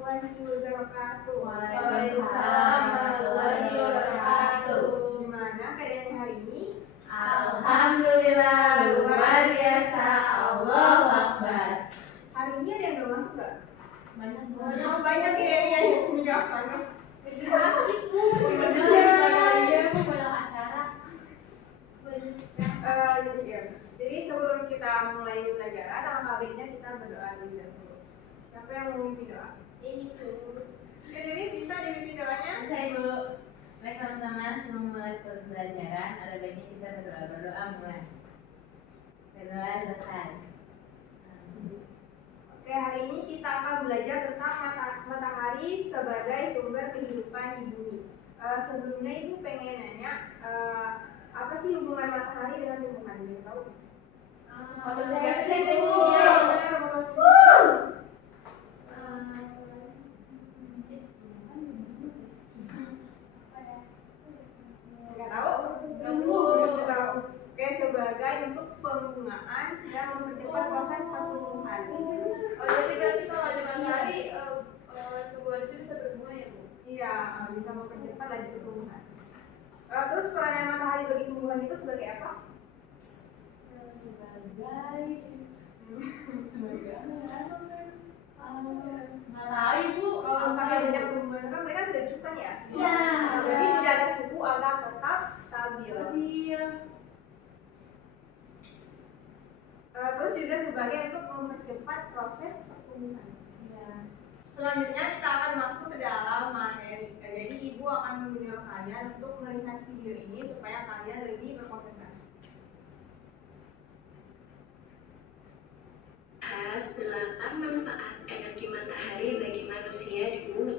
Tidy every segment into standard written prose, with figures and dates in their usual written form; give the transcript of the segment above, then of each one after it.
warahmatullahi wabarakatuh. Waalaikumsalam warahmatullahi wabarakatuh. Gimana keadaannya hari ini? Alhamdulillah, luar biasa. Allahu Akbar. Hari ini ada yang gak masuk gak? Banyak Oh, banyak ya, ini gak panas. sakit bu, sebenarnya bu banyak acara. Jadi sebelum kita mulai pelajaran, alangkah baiknya kita berdoa dulu. Siapa yang mau mimpi doa? Ini tuh. Jadi bisa dimimpi doanya? Bisa ibu. Baik teman-teman, sebelum mulai pelajaran, ada baiknya kita berdoa mulai. Berdoa selesai. Oke, hari ini kita akan belajar tentang matahari sebagai sumber kehidupan di bumi. Sebelumnya Ibu pengen nanya, apa sih hubungan matahari dengan tumbuhan? Bisa tahu? Fotosintesis, Iya, Bu. benar, nggak tahu? Nggak tahu. Oke, sebagai untuk pembungaan dan mempercepat proses pertumbuhan. Oh, jadi berarti kalau ada matahari, tumbuhan itu bisa berbunga ya, Bu? Iya, bisa mempercepat laju pertumbuhan. Terus peranan matahari bagi tumbuhan itu sebagai apa? Matahari bu. Kalau misalnya banyak tumbuhan kan mereka sudah cukup ya? Iya. Jadi menjaga suhu agar tetap stabil. Terus juga sebagai untuk mempercepat proses pertumbuhan. Selanjutnya kita akan masuk ke dalam materi. Jadi Ibu akan menyuruh kalian untuk melihat video ini supaya kalian lebih berkonsentrasi. 8 manfaat energi matahari bagi manusia di bumi.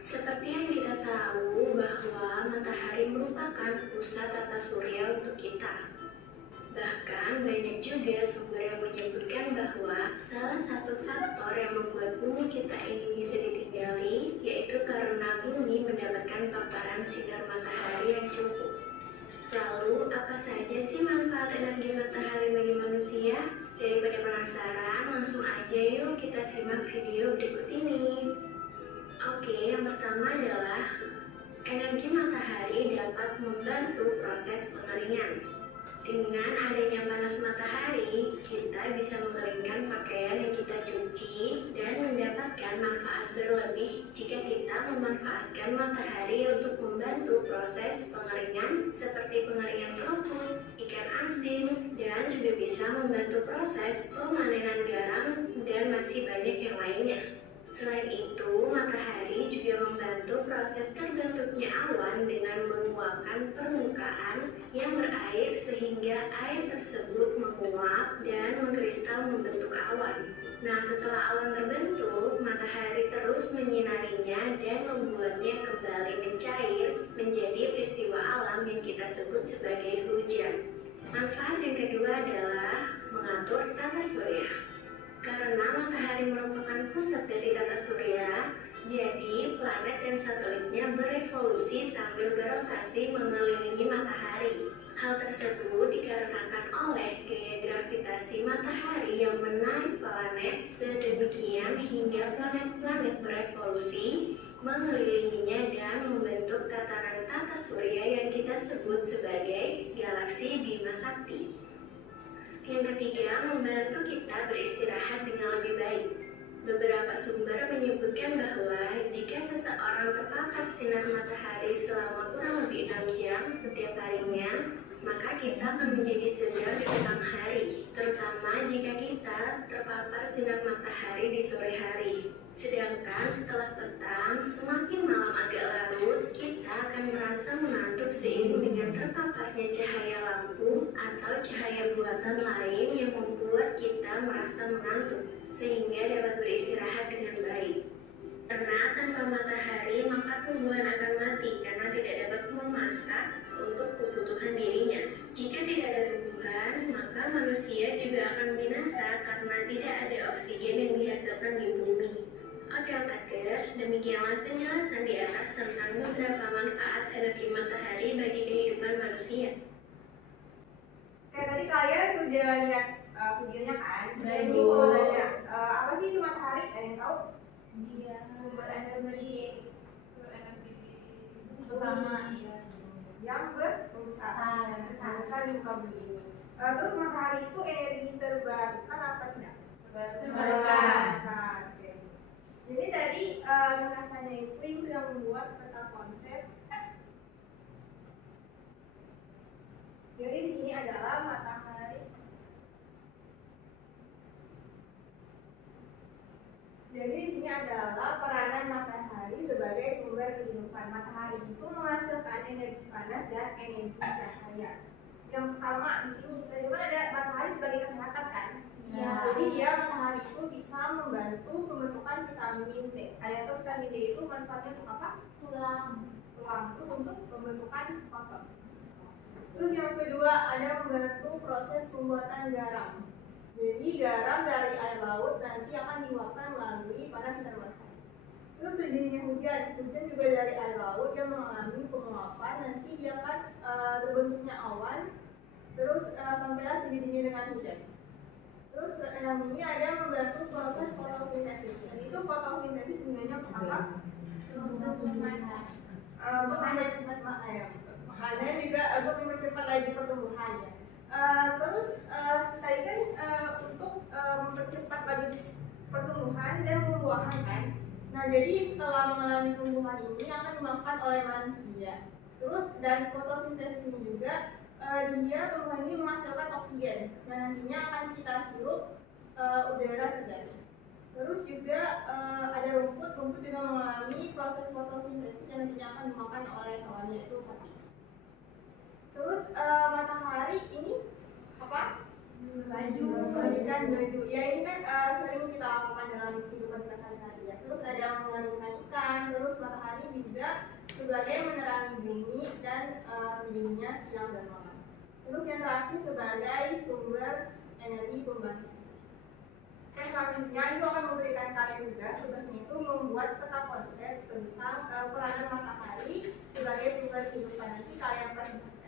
Seperti yang kita tahu bahwa matahari merupakan pusat tata surya untuk kita. Bahkan banyak juga sumber yang menyebutkan bahwa salah satu faktor yang membuat bumi kita ini bisa ditinggali yaitu karena bumi mendapatkan paparan sinar matahari yang cukup. Lalu apa saja sih manfaat energi matahari bagi manusia? Daripada penasaran, langsung aja yuk kita simak video berikut ini. Oke, yang pertama adalah energi matahari dapat membantu proses pengeringan. Dengan adanya panas matahari, kita bisa mengeringkan pakaian yang kita cuci dan mendapatkan manfaat berlebih jika kita memanfaatkan matahari untuk membantu proses pengeringan seperti pengeringan kerupuk, ikan asin, dan juga bisa membantu proses pemanenan garam dan masih banyak yang lainnya. Selain itu, matahari juga membantu proses terbentuknya awan dengan menguapkan permukaan yang berair sehingga air tersebut menguap dan mengkristal membentuk awan. Nah, setelah awan terbentuk, matahari terus menyinarinya dan membuatnya kembali mencair menjadi peristiwa alam yang kita sebut sebagai hujan. Manfaat yang kedua adalah mengatur tata surya. Karena matahari merupakan pusat dari tata surya, jadi planet dan satelitnya berevolusi sambil berotasi mengelilingi matahari. Hal tersebut dikarenakan oleh gaya gravitasi matahari yang menarik planet sedemikian hingga planet-planet berevolusi mengelilinginya dan membentuk tatanan tata surya yang kita sebut sebagai galaksi Bima Sakti. Yang ketiga, membantu kita beristirahat dengan lebih baik. Beberapa sumber menyebutkan bahwa jika seseorang terpapar sinar matahari selama kurang lebih 6 jam setiap harinya, maka kita akan menjadi segar di tengah hari, terutama jika kita terpapar sinar matahari di sore hari. Sedangkan setelah petang, semakin malam agak larut, kita akan merasa mengantuk seiring dengan terpaparnya cahaya lampu atau cahaya buatan lain yang membuat kita merasa mengantuk, sehingga dapat beristirahat dengan baik. Karena tanpa matahari, maka tumbuhan akan mati karena tidak dapat memasak untuk kebutuhan dirinya. Jika tidak ada tumbuhan, maka manusia juga akan binasa karena tidak ada oksigen yang dihasilkan di bumi. Oke otakers, demikianlah penjelasan di atas tentang beberapa manfaat energi matahari bagi kehidupan manusia. Oke, tadi kalian sudah lihat videonya kan? Baik, Jadi Bu. mau nanya, apa sih itu matahari? Ada yang tahu? Dia sumber energi utama yang membesar di muka bumi ini. Terus matahari itu energi terbarukan apa tidak? Terbarukan. Oke. Jadi tadi ringkasannya itu Ibu sudah membuat peta konsep. Jadi di sini adalah matahari. Jadi di sini adalah peranan matahari sebagai sumber kehidupan. Matahari itu menghasilkan energi panas dan energi cahaya. Yang pertama di sini tadi kan ada matahari sebagai kesehatan kan? Ya. Jadi dia matahari itu bisa membantu pembentukan vitamin D. Ada yang tahu vitamin D itu manfaatnya untuk apa? tulang. Terus untuk pembentukan otot. Terus yang kedua ada membantu proses pembuatan garam. Jadi garam dari air laut nanti akan diuapkan melalui panas sinar matahari. Terus terjadinya hujan juga dari air laut yang mengalami penguapan, nanti dia akan terbentuknya awan, terus sampailah terjadinya dengan hujan. Terus yang ini ada membantu proses fotosintesis. Dan itu fotosintesis sebenarnya untuk apa? Makanya juga untuk mempercepat lagi pertumbuhannya. Terus tadi kan untuk mempercepat lagi pertumbuhan dan pembuahan kan. Nah jadi setelah mengalami tumbuhan ini akan dimakan oleh manusia. Terus dari fotosintesis ini juga dia tumbuhan ini menghasilkan oksigen dan nantinya akan kita hirup udara segar. Terus juga ada rumput juga mengalami proses fotosintesis yang nantinya akan dimakan oleh hewan yaitu sapi. Terus matahari ini apa? Baju. Ya ini kan sering kita lakukan dalam kehidupan kita sehari-hari ya. Terus ada mengeringkan ikan. Terus matahari juga sebagai menerangi bumi dan terjadinya siang dan malam. Terus yang terakhir sebagai sumber energi pembangkit. Oke, selanjutnya itu akan memberikan kalian tugasnya itu membuat peta konsep tentang peranan matahari sebagai sumber kehidupan. Nanti kalian presentasikan.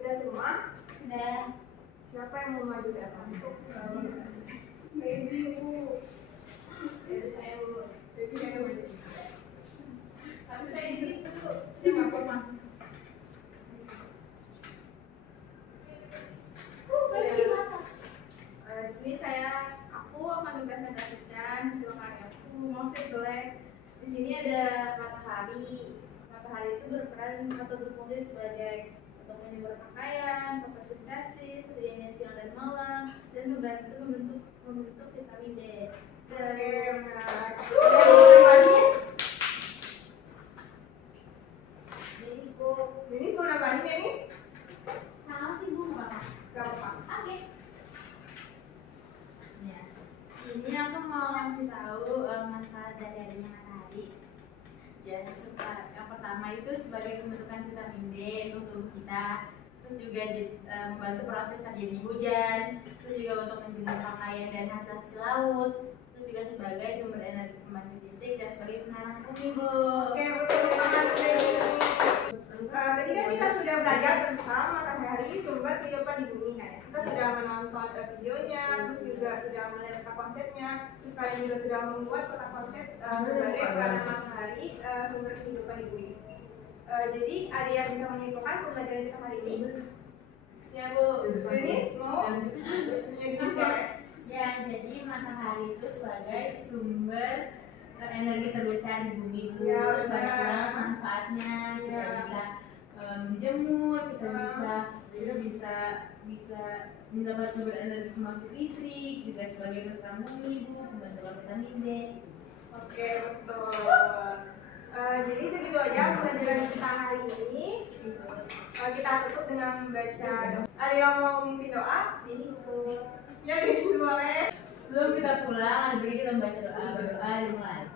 Sudah semua? Udah. Siapa yang mau maju ke depan untuk Baby Bu. Itu saya Bu. jadi yang maju? Tapi saya gitu. Ya nggak apa-apa. Di sini aku akan mempresentasikan hasil karyaku. Maaf ya jelek. Di sini ada matahari. Matahari itu berperan atau berfungsi sebagai untuk menyumber pakaian, fotosintesis, terjadinya siang dan malam, dan membentuk vitamin D. Oke, benar. Ini mau nambahin ya nih? Sama sih Bu, nggak apa-apa. Gak apa-apa. Oke. Ya. Ini aku mau ngasih tahu manfaat dari adanya matahari. Ya, yang pertama itu sebagai pembentukan vitamin D untuk tubuh kita. Terus juga membantu proses terjadinya hujan. Terus juga untuk menjemur pakaian dan hasil-hasil laut. Terus juga sebagai sumber energi pembangkit listrik dan sebagai penerangan bumi, Bu. Oke, betul banget. Tadi kan kita sudah belajar tentang matahari sumber kehidupan di bumi kan ya. Kita sudah menonton videonya, terus juga sudah melihat peta konsepnya, terus kalian juga sudah membuat peta konsep sebagai peranan matahari sumber kehidupan di bumi. Jadi ada yang bisa menyimpulkan pembelajaran kita hari ini? Ya, Bu. Denis mau? Ya, Denis beres. Ya, jadi matahari itu sebagai sumber energi terbesar di bumi, Bu. Ya, Terus banyak benar. banget manfaatnya. Kita Ya. bisa menjemur, kita bisa mendapat sumber energi pembangkit listrik, juga sebagai penerang bumi, Bu, membantu vitamin D. Oke, betul. Jadi segitu aja pembelajaran kita hari ini. Kita tutup dengan baca doa. Ada yang mau mimpin doa? Jadi itu Ya, boleh. Sebelum kita pulang, hari kita membaca doa, berdoa dimulai.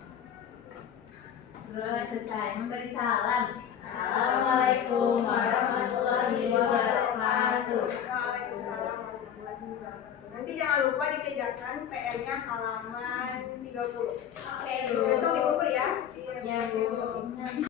Doa selesai, memberi salam. Assalamualaikum warahmatullahi wabarakatuh. Waalaikumsalam warahmatullahi wabarakatuh. Nanti jangan lupa dikerjakan PR-nya halaman 30. Oke, Bu. Besok dikumpul ya. Ya, Bu.